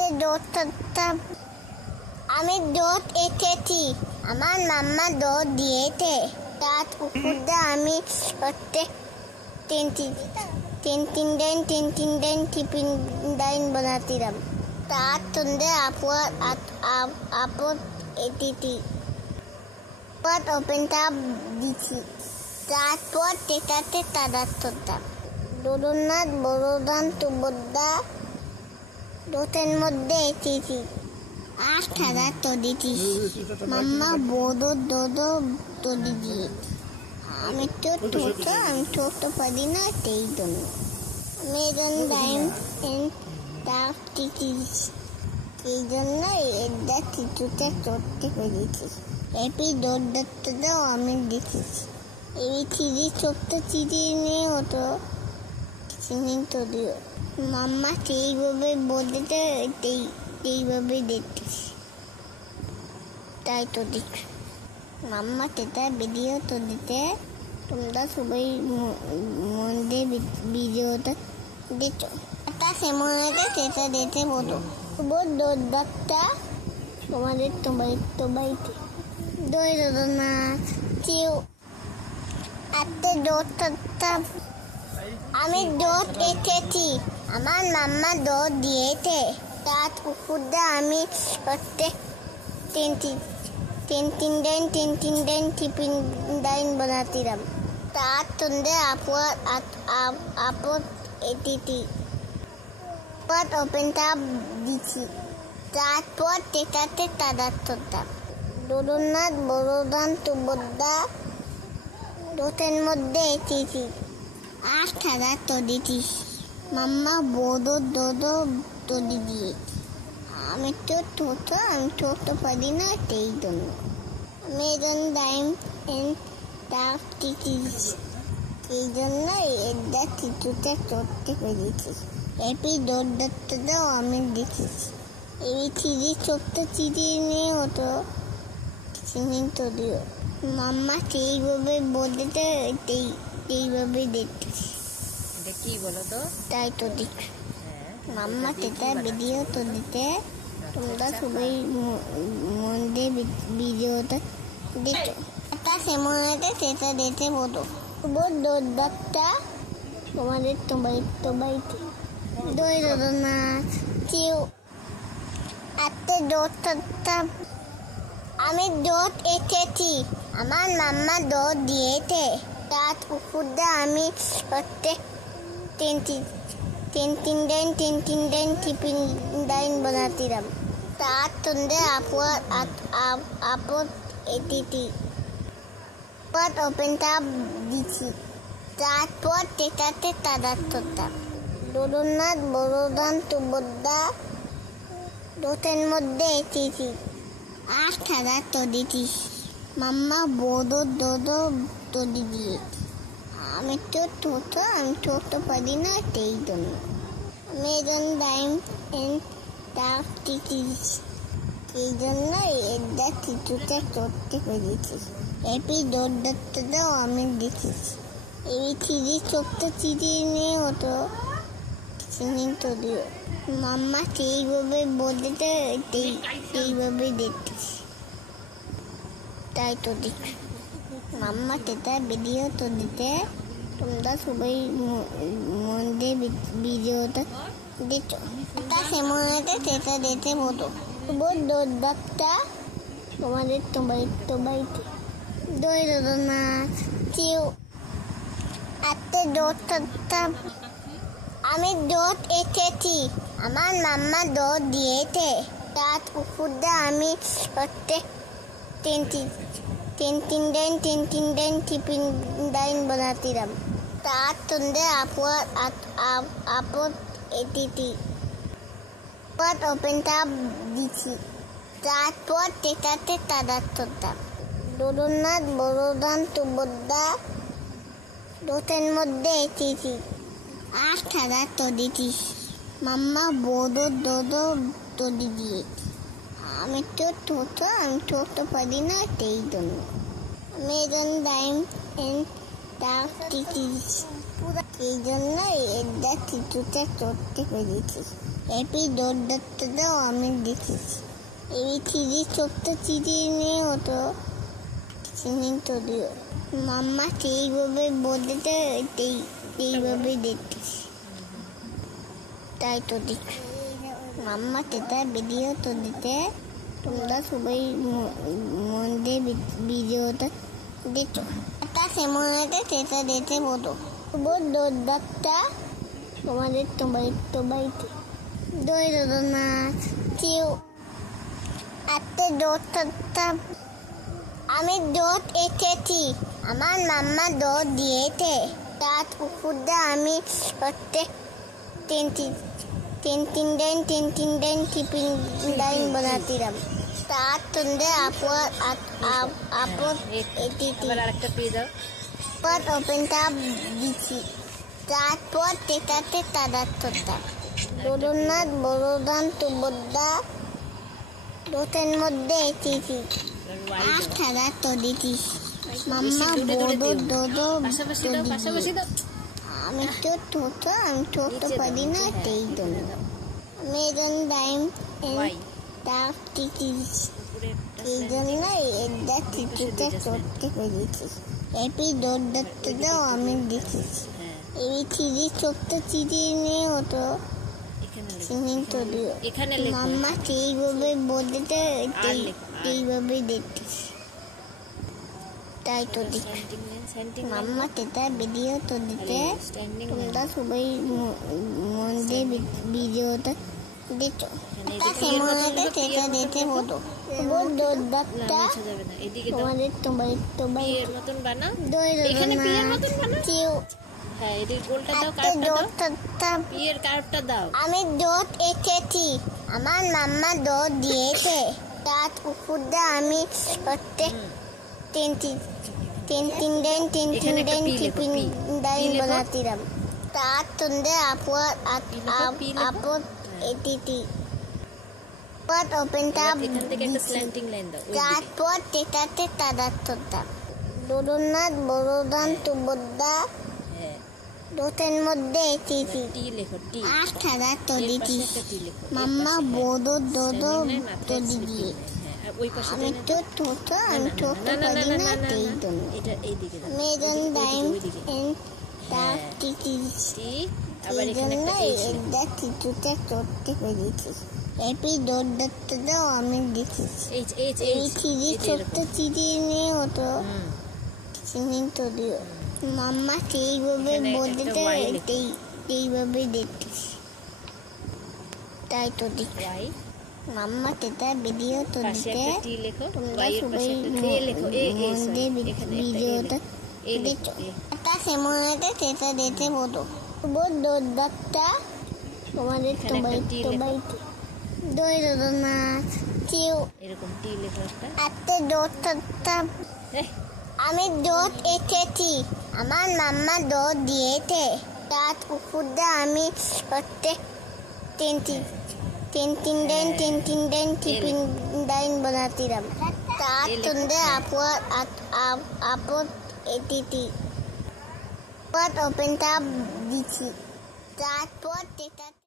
হাতে দৌড় করতাম। আমি দৌড় এঁকেছি, আমার মাম্মা দৌড় দিয়েছে। রাত পুকুরটা আমি করতে তিন দিন টিফিন ডাইন বানাতিলাম। তার সন্ধ্যে আপদ এটিটি ওপেনটা দিছি। তারপর টেটাতে তারা করতাম। দোলনাথ বড়দান সুভদ্রা রথের মধ্যে এসেছি। আর খেলা তদিছি, মাম্মা বড় তদি দিয়ে। আমি তো ছোট পারি না, সেই জন্য মেরন ডাইম এই জন্য এটা কিছুটা চড়তে পেরেছি। হ্যাপি দৌড়টাও আমি দেখেছি। এই চিড়ি ছোট্ট চিড়ি নিয়ে হতো তদিও মাম্মা সেইভাবে বলতে সেইভাবে দেখতেছি। তাই তো দেখ মাম্মা সেটা ভিডিও তো দিতে, তোমরা সবাই মন দিয়ে ভিডিওটা দেখো। একটা সেমনটা সেটা দেখে বলো দৌড়টা তোমাদের তো বাড়িতে দৌড়নাথ কেউ একটা দৌড় করতাম। আমি দৌড় এঁকেছি, আমার মাম্মা দৌড় দিয়েছে। রাত পুকুরটা আমি করতে তিন দিন টিফিন ডাইন বানাতিলাম। তার সন্ধ্যে আপদ এটিটি ওপেনটা দিছি। তারপর টেটাতে তারা করতাম। দোলনাথ বড়দান সুভদ্রা রথের মধ্যে এসেছি। আর খেলা তদিছি, মাম্মা বড় তদি দিয়ে। আমি তো ছোট পারি না, সেই জন্য মেরন ডাইম এই জন্য এটা কিছুটা চড়তে পেরেছি। হ্যাপি দৌড়টাও আমি দেখেছি। এই চিড়ি ছোট্ট চিড়ি নিয়ে হতো তদিও মাম্মা সেইভাবে বলতে সেইভাবে দেখতেছি। কি বলো তো? তাই তো দেখ মাম্মা সেটা ভিডিও তো দিতে, তোমরা সবাই মন দিয়ে ভিডিওটা দেখো। একটা সেমনটা সেটা দেখে বলো দৌড়টা তোমাদের তো বাড়িতে দৌড়নাথ কেউ একটা দৌড় করতাম। আমি দৌড় এঁকেছি, আমার মাম্মা দৌড় দিয়েছে। রাত পুকুরটা আমি করতে তিন দিন টিফিন ডাইন বানাতিলাম। তার সন্ধ্যে আপদ এটিটি ওপেনটা দিছি। তারপর টেটাতে তারা করতাম। দোলনাথ বড়দান সুভদ্রা রথের মধ্যে এসেছি। আর খেলা তদিছি, মাম্মা বড় তদি দিয়ে। আমি তো ছোট পারি না, সেই জন্য মেরন ডাইম এই জন্য এটা কিছুটা চড়তে পেরেছি। হ্যাপি দৌড়টাও আমি দেখেছি। এই চিড়ি ছোট্ট চিড়ি নিয়ে হতো তদিও মাম্মা সেইভাবে বলতে সেইভাবে দেখতেছি। তাই তো দেখ মাম্মা সেটা ভিডিও তো দিতে, তোমরা সবাই মন দিয়ে ভিডিওটা দেখো। একটা সেমনটা সেটা দেখে বলো দৌড়টা তোমাদের তো বাড়িতে দৌড়নাথ কেউ একটা দৌড় করতাম। আমি দৌড় এঁকেছি, আমার মাম্মা দৌড় দিয়েছে। রাত পুকুরটা আমি করতে তিন দিন টিফিন ডাইন বানাতিলাম। তার সন্ধ্যে আপদ এটিটি ওপেনটা দিছি। তারপর টেটাতে তারা করতাম। দোলনাথ বড়দান সুভদ্রা রথের মধ্যে এসেছি। আর খেলা তদিছি, মাম্মা বড় তদি দিয়ে। আমি তো ছোট পারি না, সেই জন্য মেরন ডাইম এই জন্য এটা কিছুটা করতে পেরেছি। হ্যাপি দৌড়াতেও আমি দেখেছি। এই চিড়ি ছোট্ট চিড়ি নিয়ে হতো তৈরিও। মাম্মা সেইভাবে বলতে এইভাবে দেখতেছি, তাই তো দেখি মাম্মা সেটা ভিডিও তো দিতে তোমরা সবাই মন দিয়ে ভিডিওটা দেখো। একটা সেমনটা সেটা দেখতে বলো দৌড়টা তোমাদের বাড়িতে দৌড়নাথ কেউ একটা দৌড়টা আমি দৌড় এঁকেছি, আমার মাম্মা দৌড় দিয়েছে। তার কুকুরটা আমি প্রত্যেক তিন দিন টিফিন লাইন বানাতিলাম। তার সঙ্গে ওপেনটা দিচ্ছি, তারপর সেটাতে তারা করতাম দৌড়নাথ বড়দান তুবদা দোটের মধ্যে এসেছি আর খেলা তো দিচ্ছি। মাম্মা বড় আমি তো ছোট পারি না, সেই জন্য আমি টাইম এই জন্য এটা কিছুটা করতে পেরেছি। হ্যাপি দৌড়াতেও আমি দেখেছি। এই চিড়ি ছোট্ট চিড়ি নিয়ে হতো তৈরিও। মাম্মা সেইভাবে বলতে এইভাবে দেখতেছি, তাই তো দেখি মাম্মা সেটা ভিডিও তো দিতে তোমরা সবাই মন দিয়ে ভিডিওটা দেখো। একটা সেমনটা সেটা দেখতে হতো দৌড়টা তোমাদের কেউ আমি দৌড় এঁকেছি, আমার মাম্মা দৌড় দিয়েছে। তার কুকুরটা আমি প্রত্যেক তিন দিন টিফিন লাইন বানাতিলাম। তার সঙ্গে ওপেনটা তারপর সেটাতে তারা করতাম দৌড়নাথ বড়দান তুবদা দোটের মধ্যে এসেছি আর খেলা তো দিচ্ছি। মাম্মা বড় তৈরি দিয়ে আমি তো ছোট পারি না, সেই জন্য টাইম এই জন্য এটা কিছুটা করতে পেরেছি। হ্যাপি দৌড়াতেও আমি দেখেছি। এই চিড়ি ছোট্ট চিড়ি নিয়ে হতো তৈরিও। মাম্মা সেইভাবে বলতে এইভাবে দেখতেছি, তাই তো দেখি মাম্মা সেটা ভিডিও তো দিতে তোমরা সবাই মন দিয়ে ভিডিওটা দেখো। একটা সেমনটা সেটা দেখতে বলো দৌড়টা তোমাদের বাড়িতে দৌড়নাথ কেউ একটা দৌড়টা আমি দৌড় এঁকেছি, আমার মাম্মা দৌড় দিয়েছে। তার কুকুরটা আমি প্রত্যেক তিন দিন টিফিন লাইন বানাতিলাম। তার সঙ্গে ওপেনটা দিচ্ছি, তারপর